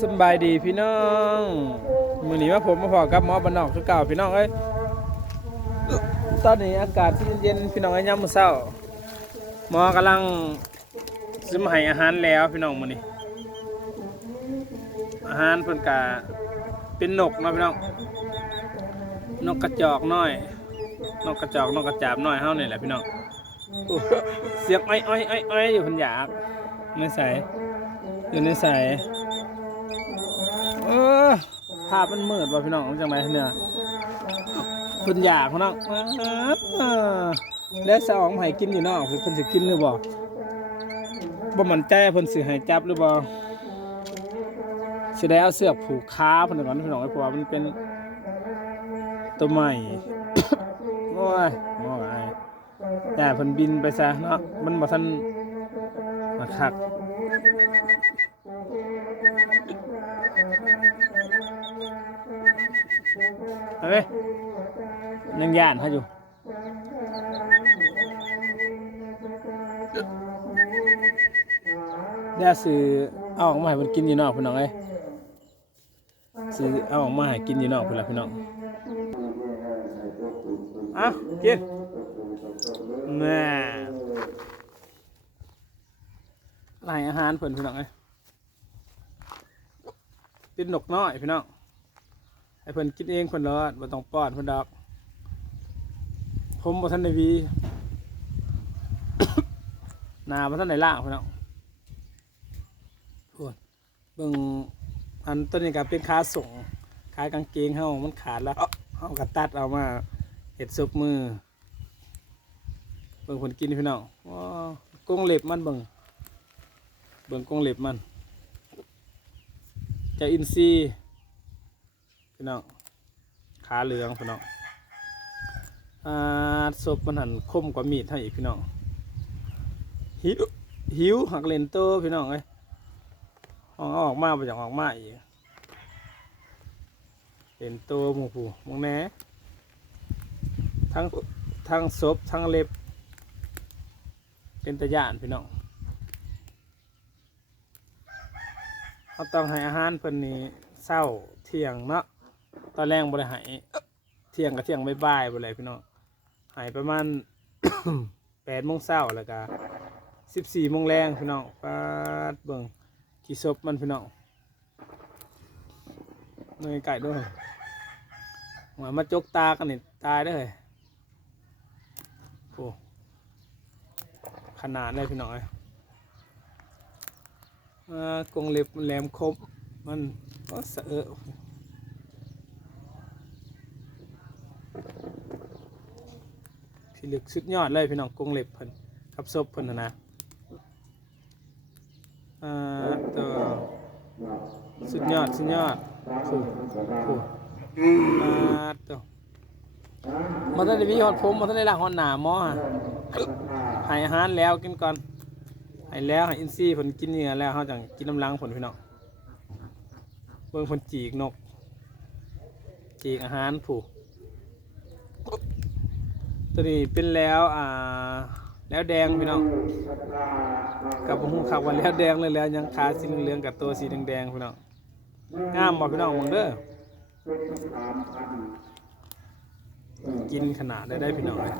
สบายดีพี่น้องมือนี้ว่าผมมาพอกับหมอบ้านนอกคือเก่าพี่น้องเอ้ยตอนนี้อากาศเย็นๆพี่น้องเอ้ยยามมื้อเช้าหมอกำลังซื้อมาให้อาหารแล้วพี่น้องมือนี้ อาหารเพิ่นกะเป็นนกนะพี่น้องนกกระจอกน้อยนกกระจอกนกกระจาบน้อยเฮานี่แหละพี่น้องเสียงอ้อยอ้อยอ้อยอ้อยอยู่เพิ่นอยากในใส อยู่ในใสเออภาพมันมืดว่ะพี่น้องจังไรเนี่ยคุณอยากพี่น้องอ่าแล้วสองให้กินอยู่นอกเพิ่นสิกินหรือบ่บ่มันใจว่าเพิ่นสิให้จับหรือบ่สิได้เอาเสือกผูกขาเพิ่นก่อนพี่น้องเพราะว่ามันเป็นตัวใหม่โอ้ยโอ้ยแต่เพิ่นบินไปซะเนาะมันบ่ทันมาคัก เว้ยยังย่านเขาอยู่เดี๋ยวซื้อเอาออกมาให้มันกินอยู่นอกพี่น้องเอ้ยซื้อเอาออกมาให้กินอยู่นอกพี่ละพี่น้องเอากินแม่ไล่อาหารเพิ่อนพี่น้องเอ้ยเป็นนกน้อยพี่น้อง ให้เพิ่นกินเองเพิ่นรอดบ่ต้องป้อนเพิ่นดอก ผมบ่ทันได้วีหน้าบ่ทันได้ล้างเพิ่นเนาะโอ้ยเบิ่งอันต้นนี้ก็เป็นขาส่งขายกางเกงเฮามันขาดแล้วเฮาก็ตัดเอามาเฮ็ดซุปมือเบิ่งเพิ่นกินพี่น้องว้ากงเล็บมันเบิ่งเบิ่งกงเล็บมันจะอินทรีย์ พี่น้องขาเหลืองพี่น้องอ่าศพมันหันคมกว่ามีดเท่าอีกพี่น้องหิวหิวหักเลนโตพี่น้องเอ้ยองเอาออกมาไปจากออกมาอีกเลนโตหมูผูมึงแหน่ทั้งทั้งศพทั้งเล็บ เป็นตะย่านพี่น้องเขาต้องให้อาหารเพิ่นนี่เศร้าเที่ยงเนาะ ตอนแรกบริหายเที่ยงกับเที่ยงบ่ายๆบ่เลยพี่น้องหายประมาณแปดโมงเช้าแล้วก็สิบสี่โมงแรงพี่น้องปาดเบิ่งขี้ศพมันพี่น้องเนยไก่ด้วยหัวมาจกตากันนี่ตายได้เลยโอ้ขนาดเลยพี่น้องเอ้ยอ่ากงเล็บแหลมคมมันก็เสอะ พี่ลึกสุดยอดเลยพี่น้องกรงเล็บเพิ่นกับศพเพิ่นนะนะอ่าตัวสุดยอดสุดยอดฟูฟูอ่าตัวมาทันได้วิฮอดผมมาทันได้ล้างฮอดหนาหมอฮะให้อาหารแล้วกินก่อนให้แล้วให้อินซี่เพิ่นกินเนื้อแล้วเฮาจังกินน้ำลังเพิ่นพี่น้องเบิ่งเพิ่นจีกนก จีกอาหารผูก ตัวนี้เป็นแล้วอ่าแล้วแดงพี่น้องกับผมขับวันแล้วแดงเลยแล้วยังขาสีเหลืองๆกับตัวสีแดงๆพี่น้องงามบ่พี่น้องมองเด้อกินขนาดได้ได้พี่น้องเลย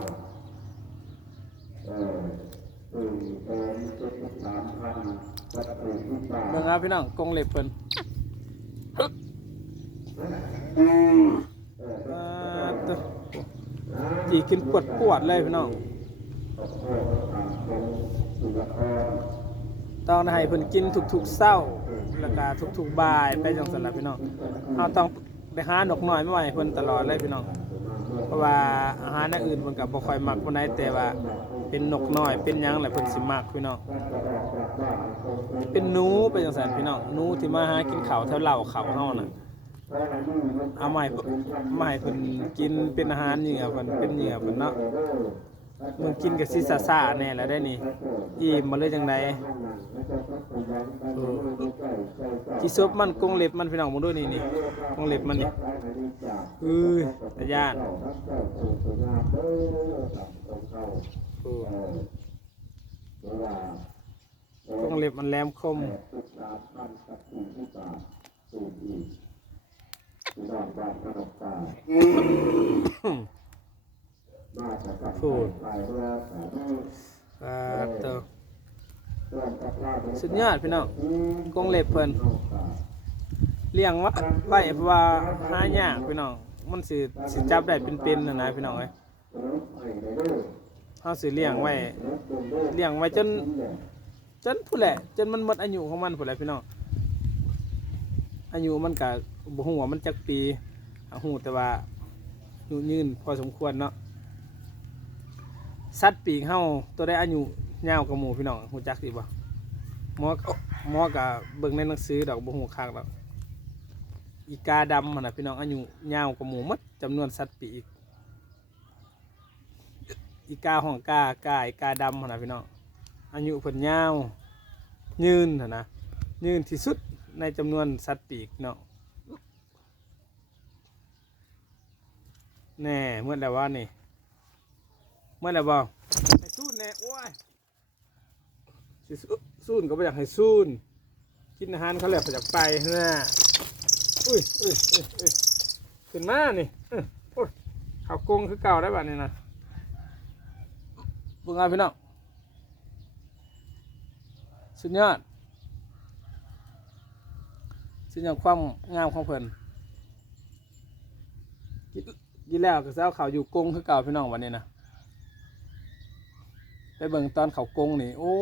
เบิ่งเอาพี่น้องกรงเล็บเพิ่นอ่าตัว จีกินปวดปวดๆเลยพี่น้องต้องให้เพิ่นกินทุกๆเศร้าแล้วก็ทุกๆบ่ายไปจังซั่นละพี่น้องเราต้องไปหาหนกน้อยไมาไห้เพิ่นตลอดเลยพี่น้อง เพราะว่าอาหารอื่นเพิ่นก็บ่ค่อยมักปานใดแต่ว่าเป็นนกน้อยเป็นหยังแหละเพิ่นสิมักพี่น้อง เป็นหนูไปจังซั่นพี่น้องหนูที่มาหากินข้าวแถวเหล่าเขาเฮาน่ะ เอาใหม่ใหม่เพิ่นกินเป็นอาหารเหยื่อเพิ่นเป็นเหยื่อเพิ่นเนาะมึงกินกับซิซาซาแน่แล้วได้นี่อิ่มมาเลยจังไดเออที่ซุปมันกงเล็บมันพี่น้องมึงดูนี่นี่กงเล็บมันนี่เอ้ยตะย่านเออกงเล็บมันแหลมคม พูดครับเตัวสุดยอดพี่น้องกงเล็บเพิ่นเลี้ยงไวะไว้ว่าหายากพี่น้องมันสิสิจับได้เป็นๆนะนะพี่น้องเอ้ยเฮาสิเลี้ยงไว้เลี้ยงไว้จน จนผู้แหละ จนมันหมดอายุของมันผู้แหละพี่น้องอายุมันก็ บ่ฮู้ว่ามันจักปีเอาฮู้แต่ว่าอายุยืนพอสมควรเนาะสัตว์ปีกเฮาตัวได้อายุยาวกว่าหมูพี่น้องฮู้จักดีบ่หมอก็หมอก็เบิ่งในหนังสือดอกบ่ฮู้คักดอกอีกาดำหั่นนะพี่น้องอายุยาวกว่าหมู่หมดจำนวนสัตว์ปีกอีกาห้องกากาอีกาดำนะพี่น้องอายุเพิ่นยาว ยืนนนะยืนที่สุดในจำนวนสัตว์ปีกเนาะ แน่เมื่อแล้วว่านี่ เมื่อไหร่บ่ให้ซูนแน่โอ้ยสิซูซูนก็ไม่อยากให้ซูนกินอาหารเขาแล้วเขาอยากไปนะอุ้ยอุ้ยอุ้ยอุ้ยขึ้นมานี่โอ้ยเขากงคือเก่าได้บ้านี่นะบุญงานพี่น้องสุดยอดสุดยอดความงามของเพิ่น กินกินแล้วก็จะเอาเขาอยู่กงคือเก่าพี่น้องวันนี้นะไปเบิ่งตอนเขากงนี่โอ้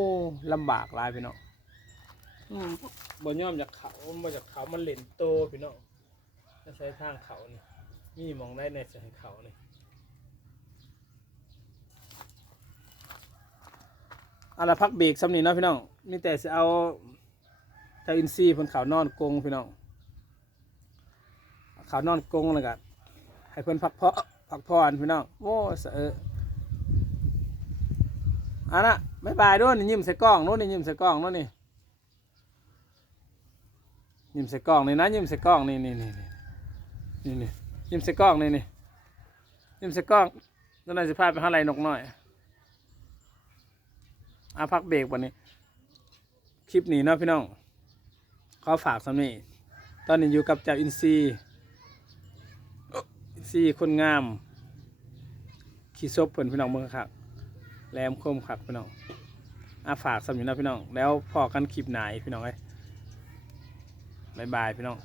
ลำบากหลายพี่น้องอืมบ่ยอมจากเขาบ่จากเขามันเล่นโตพี่น้องจะใช้ทางเขานี่มีหมองได้ในสายเขานี่เอาละพักเบรกสำนีเนาะพี่น้องมีแต่จะเอาเจ้าอินซีย์เพิ่นเขานอนกงพี่น้องเขานอนกงแล้วก็ ให้เพิ่นพักเพาะพักผ่อนพี่น้องโอ้เสอออันน่ะบ๊ายบายด้วยนี่ยิ้มใส่กล้องโน้นนี่ยิ้มใส่กล้องโน้นนี่ยิ้มใส่กล้องนี่นะยิ้มใส่กล้องนี่นี่นี่นี่นี่ยิ้มใส่กล้องนี่นี่ยิ้มใส่กล้องแล้วนายสิพาไปหาอะไรนกหน่อยอาพักเบรกวันนี้ คลิปนี้เนาะพี่น้องขอฝากสำนีตอนนี้อยู่กับเจ้าอินซี ซี่คนงาม ขี้ซบเพิ่นพี่น้องเมืองครับแหลมคมครับพี่น้องอาฝากสำนีเนะพี่น้อง แล้วพอกันคลิปไหนพี่น้องเอ้ยบายบายพี่น้อง